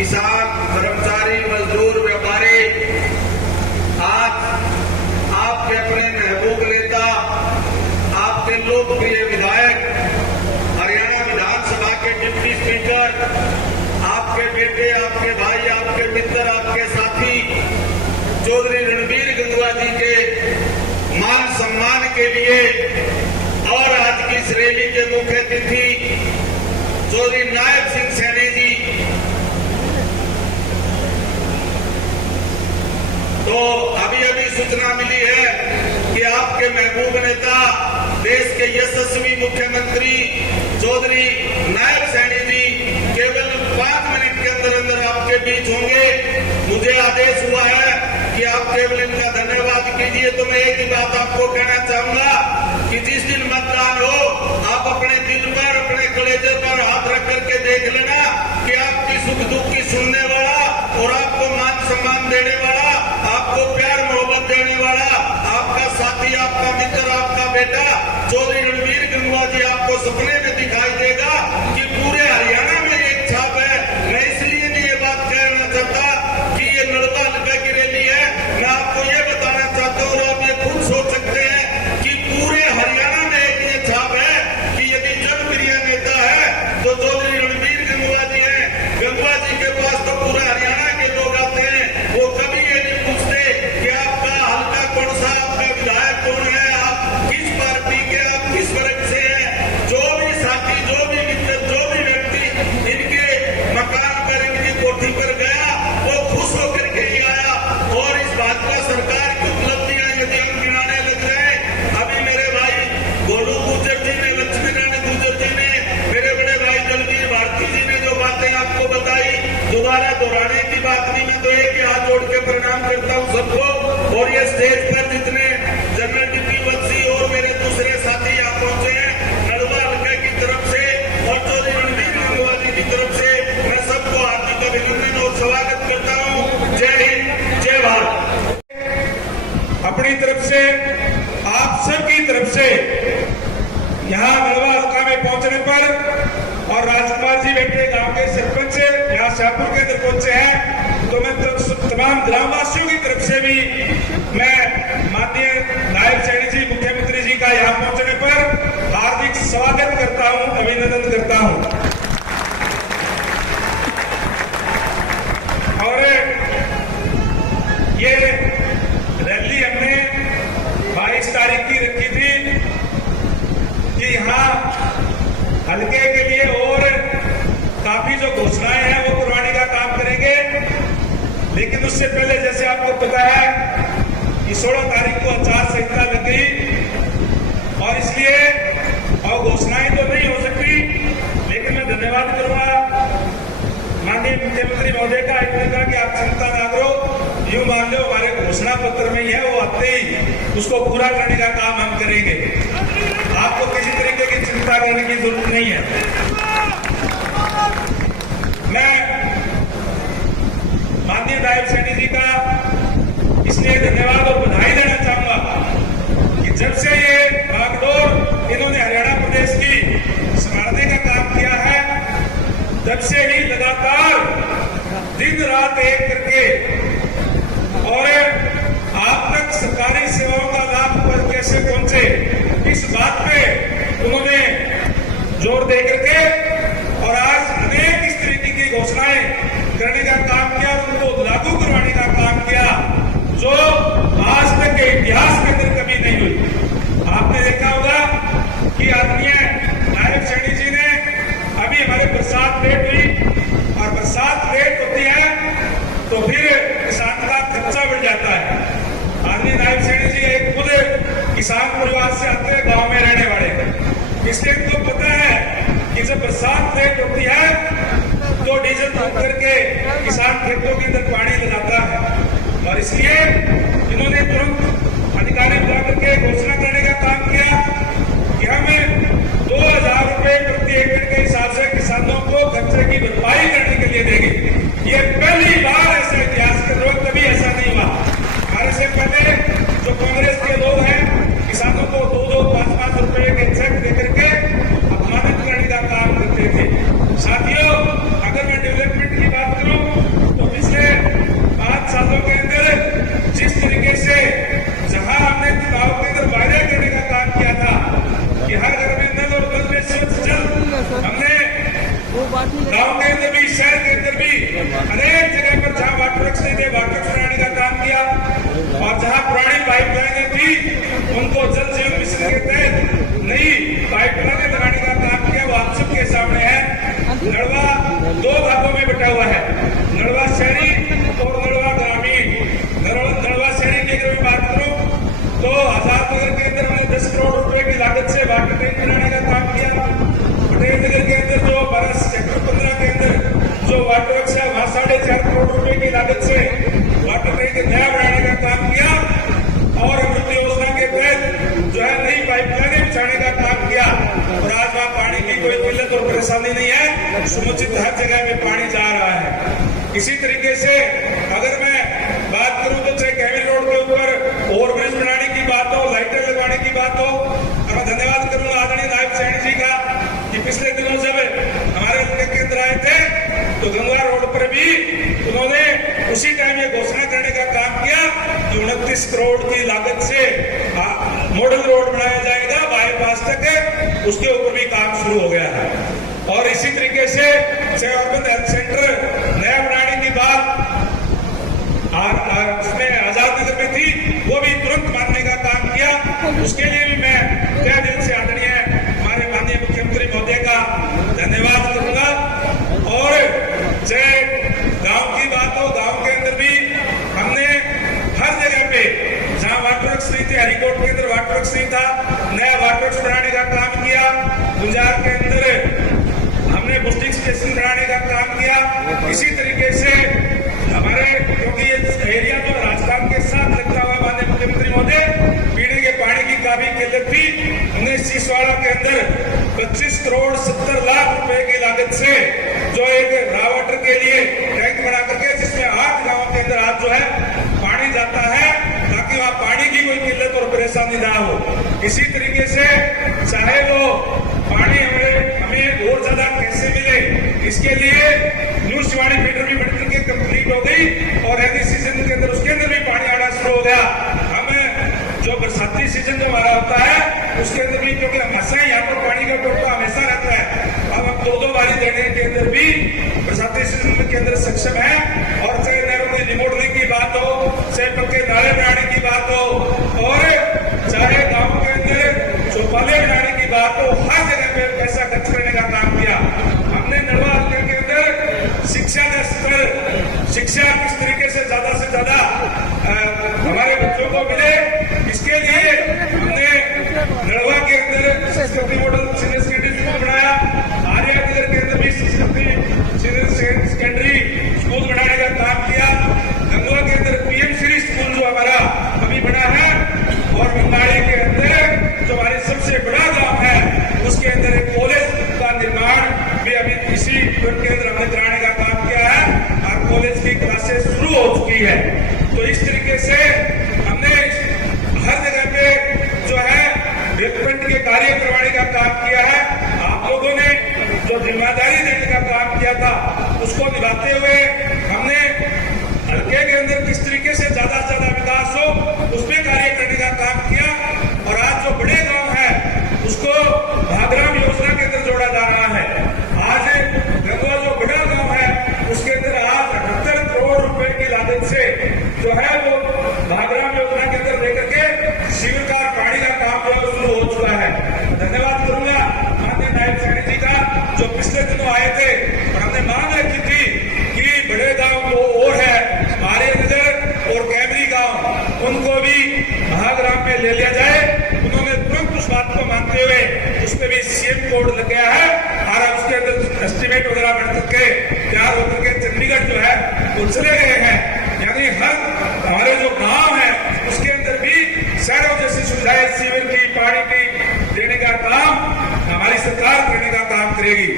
किसान, कर्मचारी, मजदूर, व्यापारी आज आपके अपने महबूब नेता, आपके लोकप्रिय विधायक, हरियाणा विधानसभा के डिप्टी स्पीकर, आपके बेटे, आपके भाई, आपके मित्र, आपके साथी चौधरी रणबीर गंगवा जी के मान सम्मान के लिए और आज की इस रैली के मुख्य अतिथि चौधरी नायब सिंह सैनी जी, तो अभी अभी सूचना मिली है कि आपके महबूब नेता, देश के यशस्वी मुख्यमंत्री चौधरी नायब सैनी जी केवल 5 मिनट के अंदर अंदर आपके बीच होंगे। मुझे आदेश हुआ है कि आप केवल इनका धन्यवाद कीजिए। तो मैं एक ही बात आपको कहना चाहूंगा कि जिस दिन मतदान हो, आप अपने दिल पर, अपने कलेजे पर हाथ रख करके देख लेना कि आपकी सुख दुख की सुनने वाला और आपको मान सम्मान देने वाला, आपको प्यार मोहब्बत देने वाला, आपका साथी, आपका मित्र, आपका बेटा चौधरी रणबीर गंगवा जी आपको सपने में दिखाई देगा कि पूरे हरियाणा में एक छाप है। मैं इसलिए नहीं ये बात कहना चाहता कि ये नड़वा हल्का की रैली है, मैं आपको ये बताना चाहता हूँ और आप ये खुद सोच सकते हैं कि पूरे हरियाणा में एक ये छाप है कि यदि जनप्रिय नेता है तो चौधरी रणबीर गंगवा जी है। गंगवा जी के पास तो पूरे हरियाणा के लोग आते हैं, वो कभी ये नहीं पूछते कि आपका हल्का कौन सा, आपका विधायक कौन है, आप किस पार्टी के, आप किस वर्ग से हैं। जो भी साथी, जो भी मित्र, जो भी व्यक्ति इनके मकान पर, इनकी कोठी पर गया, वो खुश होकर के ही आया। और इस भाजपा सरकार की उपलब्धियां यदि हम गिनाने लग जाए, अभी मेरे भाई गोलू गुर्जर जी ने, लक्ष्मी नारायण गुर्जर जी ने, मेरे बड़े भाई दलवीर भारती जी ने जो बातें आपको बताई, दोबारा दोहराने की बात नहीं। मैं तो एक हाथ जोड़ के प्रणाम करता हूँ सबको। और ये स्टेज पर जितने जनरल डिप्टी बंसी और मेरे दूसरे साथी यहाँ पहुंचे हैं, नड़वा हल्का की तरफ से और चौधरी रणबीर गंगवा जी की तरफ से मैं सबको हार्दिक अभिनंदन और स्वागत करता हूँ। जय हिंद, जय भारत। अपनी तरफ से, आप सबकी तरफ से यहाँ नड़वा हल्का में पहुंचने पर और राजकुमार जी बैठे गांव के सरपंच यहाँ शाहपुर के अंदर पहुंचे हैं, तो मैं तमाम ग्रामवासियों की तरफ से भी मैं माननीय नायब सैनी जी, मुख्यमंत्री जी का यहाँ पहुंचने पर हार्दिक स्वागत करता हूं, अभिनंदन करता हूं। और ये रैली हमने 22 तारीख की रखी थी कि यहाँ हल्के के लिए और काफी जो घोषणाएं हैं वो करवाने का काम करेंगे। लेकिन उससे पहले जैसे आपको पता है कि 16 तारीख को आचार संहिता लग गई और इसलिए और घोषणाएं तो नहीं हो सकती, लेकिन मैं धन्यवाद करूंगा माननीय मुख्यमंत्री महोदय का। एक कहा कि आप चिंता ना करो, यूं मान लो हमारे घोषणा पत्र में ही है, वो आते ही उसको पूरा करने का काम हम करेंगे। आपको किसी तरीके की चिंता करने की जरूरत नहीं है। मैं माननीय नायब सैनी जी का इसलिए धन्यवाद और बधाई देना चाहूंगा कि जब से ये बागडोर इन्होंने हरियाणा प्रदेश की संभालने का काम किया है, तब से ही लगातार दिन रात एक करके और आप तक सरकारी सेवाओं का लाभ पर कैसे पहुंचे, इस बात पे उन्होंने जोर दे करके और आज अनेक इस तरीके की घोषणाएं करने का काम किया और उनको लागू करवाने का काम किया जो आज तक के इतिहास के अंदर कभी नहीं हुई। आपने देखा होगा कि आदरणीय नायब सैनी जी ने अभी हमारे बरसात लेट हुई और बरसात लेट होती है तो फिर किसान का खर्चा बढ़ जाता है। आदरणीय नायब सैनी जी एक खुद किसान परिवार से आते हैं, गांव में रहने वाले, इसलिए इनको पता है कि जब बरसात लेट होती है तो डीजल फूक करके किसान खेतों के अंदर पानी लगाता है और इसलिए इन्होंने तुरंत अधिकारी बुला करके घोषणा करने का काम किया कि हम 2000 रुपए प्रति एकड़ के हिसाब से किसानों को खर्चे की भरपाई करने के लिए देंगे। ये पहली बार ऐसा इतिहास के लोग कभी ऐसा नहीं हुआ। हमारे से पहले जो कांग्रेस के लोग हैं किसानों को 2-2, 5-5 रुपए के चेक देकर के अपमानित करने का काम करते थे। साथियों, अगर मैं डेवलपमेंट की बात करूं लागत से वाटर टैंक नया बनाने का काम किया और अमृत योजना के तहत जो है नई पाइपलाइनें बिछाने का काम किया और आज वहां पानी की कोई किल्लत और परेशानी नहीं है, समुचित हर जगह में पानी जा रहा है। इसी तरीके से अगर मैं बात करूं तो चाहे कैमिल रोड के ऊपर ओवरब्रिज बनाने की बात हो, लाइटें लगवाने की बात हो, और मैं धन्यवाद करूंगा आदरणीय नायब सैनी जी का कि पिछले दिनों जब हमारे हल्के के अंदर आए थे तो गंगा रोड पर भी उन्होंने उसी टाइम ये घोषणा करने का काम किया कि 29 करोड़ की लागत से मॉडल रोड बनाया जाएगा बाईपास तक, उसके ऊपर भी काम शुरू हो गया है। और इसी तरीके से अर्बन हेल्थ सेंटर नया बनाने की बात उसमें आजाद नगर में थी, वो भी तुरंत मानने का काम किया। उसके लिए भी मैं तहे दिल से आदरणीय हमारे माननीय मुख्यमंत्री महोदय का धन्यवाद करूंगा। और चाहे गांव की बात हो, गांव के अंदर भी हमने हर जगह पे जहां वाटर वर्क्स नहीं थे, हरिकोट के अंदर वाटर वर्क्स नहीं था, नया वाटर वर्क्स बनाने का काम किया। गुंजार के अंदर हमने बुस्टिंग स्टेशन बनाने का काम किया। इसी तरीके से हमारे क्योंकि ये एरिया तो राजस्थान के साथ लगता हुआ माननीय मुख्यमंत्री महोदय पीने के पानी की काफी किल्लत थी। हमने सीसवाड़ा के अंदर 25 करोड़ 70 लाख रुपए की लागत से जो एक रावटर के लिए टैंक बना करके जिसमें 8 गांवों के अंदर आज जो है पानी जाता है ताकि वहां पानी की कोई किल्लत और परेशानी ना हो। इसी तरीके से चाहे वो पानी हमें और ज्यादा कैसे मिले, इसके लिए न्यू शिवाड़ी फीडर भी बन करके कंप्लीट हो गई और रैनी सीजन के अंदर उसके अंदर भी पानी आना शुरू हो गया। हमें जो बरसाती सीजन जो हमारा होता है उसके अंदर भी, क्योंकि हमेशा यहाँ पर पानी का टोटा हमेशा रहता है, अब हम 2-2 बारी देने के अंदर भी बरसाती सीजन के अंदर सक्षम है। और चाहे नहरों की रिमोडलिंग की बात हो, चाहे पक्के नाले बनाने की बात हो, और चाहे गाँव के अंदर चौपाले बनाने की बात हो, हर जगह पे पैसा खर्च करने का काम किया हमने। नड़वा हल्के के अंदर शिक्षा का स्तर, शिक्षा किस तरीके से ज्यादा हमारे बच्चों को मिले, इसके लिए हमने नड़वा के अंदर संस्कृति मॉडल सीनियर सेकेंडरी स्कूल बनाया। आर्या नगर के अंदर भी संस्कृति सीनियर सेकेंडरी स्कूल बनाने का काम किया। गंगवा के अंदर पीएम श्री स्कूल जो हमारा अभी बना है, और बंगाली के अंदर जो हमारे सबसे बड़ा गांव है उसके अंदर एक कॉलेज का निर्माण भी अभी इसी के अंदर हमने कराने का काम किया है और कॉलेज की क्लासेस शुरू हो चुकी है। तो इस तरीके से हमने हर जगह पे जो है डेवलपमेंट के कार्य करवाने का काम किया है। आप लोगों ने जो जिम्मेदारी देने का काम किया था उसको निभाते हुए हमने हल्के के अंदर किस तरीके से ज्यादा से ज्यादा विकास हो उस पर कार्य करने का काम किया। और आज जो बड़े गांव है उसको भाग्राम योजना के अंदर जोड़ा जा रहा है। आज गंगवा जो बड़ा गांव है उसके अंदर आज 78 करोड़ रुपए की लागत से जो है वो भाग्राम योजना के अंदर लेकर के शिविर का पानी का काम जो शुरू हो चुका है। धन्यवाद करूंगा माननीय नायब सैनी जी का जो पिछले दिनों आए थे और हमने मांग रखी थी कि बड़े गांव जो और है आर्य नगर और कैमरी गांव उनको भी महाग्राम में ले लिया जाए। उन्होंने तुरंत उस बात को मानते हुए उस पर भी सीएम कोड लग गया है और अब उसके अंदर एस्टिमेट वगैरह बन करके तैयार होकर के चंडीगढ़ जो है वो चले गए हैं। यानी हर हमारे जो गांव है उसके अंदर भी शहरों जैसी सुविधाएं सीवर की पानी की देने का काम हमारी सरकार करने का काम करेगी।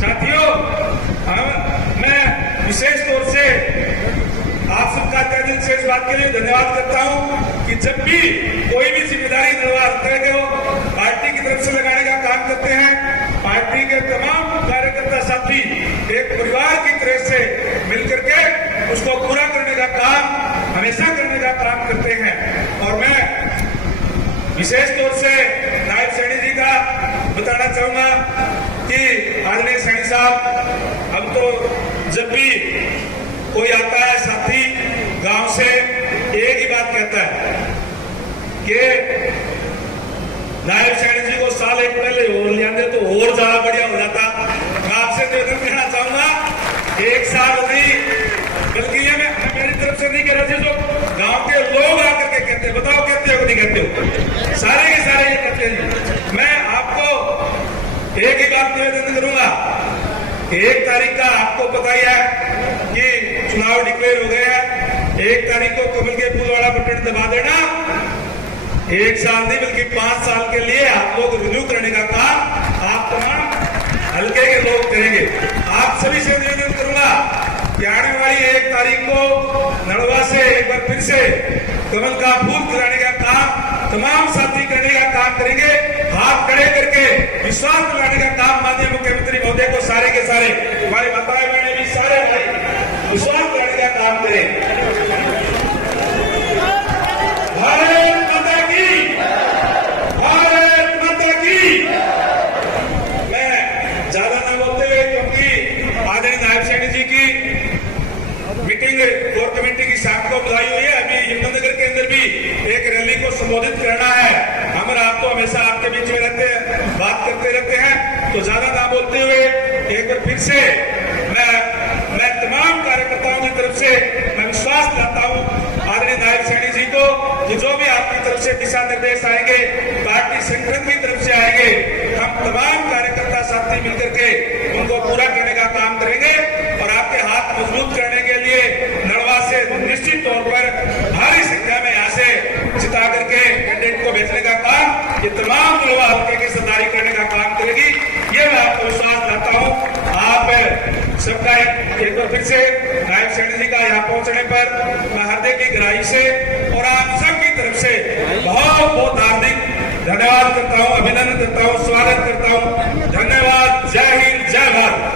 साथियों, मैं विशेष तौर से आप सबका तहे दिल से इस बात के लिए धन्यवाद करता हूं कि जब भी कोई भी जिम्मेदारी निर्वाह करते हो पार्टी की तरफ से लगाने का काम करते हैं। पार्टी के तमाम कार्यकर्ता साथी एक परिवार की तरह से मिलकर के उसको पूरा करने का काम हमेशा करने का काम करते हैं। और मैं विशेष तौर से नायब सैनी जी का बताना चाहूंगा कि आदरणीय सैनी साहब, हम तो जब भी कोई आता है साथी गांव से एक ही बात कहता है कि नायब सैनी जी को साल एक पहले और ले आते तो और ज्यादा बढ़िया हो जाता। मैं आपसे निवेदन कहना चाहूंगा एक साल नहीं बल्कि ये मैं मेरी तरफ से नहीं कह रहा, जो गांव के लोग आकर के कहते हैं, बताओ कहते हो नहीं कहते हो, सारे के सारे ये कहते हैं। मैं आपको एक ही बात निवेदन करूंगा कि 1 तारीख का आपको पता ही है कि चुनाव डिक्लेयर हो गए हैं। 1 तारीख को कमल के फूल वाला बटन दबा देना। 1 साल नहीं बल्कि 5 साल के लिए आप लोग रिन्यू करने का काम आप तमाम हल्के के लोग करेंगे। आप सभी से निवेदन करूंगा कि आने वाली 1 तारीख को नड़वा से एक बार फिर से कमल का फूल खिलाने का काम तमाम साथी करने का काम करेंगे। हाथ खड़े करके विश्वास दिलाने का काम माननीय मुख्यमंत्री महोदय को सारे के सारे हमारे माताएं बहने भी सारे भाई विश्वास दिलाने का काम करें। भारत माता की, भारत माता की। मैं ज्यादा न बोलते हुए क्योंकि आदरणीय नायब सैनी जी की मीटिंग कोर कमेटी की शाखा को बुलाई हुई है। अभी यमुनानगर के अंदर भी एक रैली को संबोधित करना है। हम आप तो हमेशा आपके बीच में रहते हैं, बात करते रहते हैं, तो ज्यादा ना बोलते हुए एक बार फिर से मैं तमाम कार्यकर्ताओं की तरफ से मैं विश्वास दिलाता हूं आदरणीय नायब सैनी जी को कि जो भी आपकी तरफ से दिशा निर्देश आएंगे, पार्टी संगठन की तरफ से आएंगे, हम तमाम कार्यकर्ता साथी मिलकर के उनको पूरा करने का काम करेंगे और आपके हाथ मजबूत करने के लिए नड़वा से निश्चित तौर पर भारी संख्या में यहाँ से जिता करके कैंडिडेट को भेजने का काम ये तमाम नड़वा हल्के की सरदारी करने का काम करेगी। ये मैं आपको विश्वास दिलाता हूँ। आप सबका एक बार फिर से नायब सैनी जी का यहाँ पहुंचने पर मैं हृदय की गहराई से और आप सबकी तरफ से बहुत बहुत हार्दिक धन्यवाद करता हूँ, अभिनंदन करता हूँ, स्वागत करता हूँ। धन्यवाद। जय हिंद, जय भारत।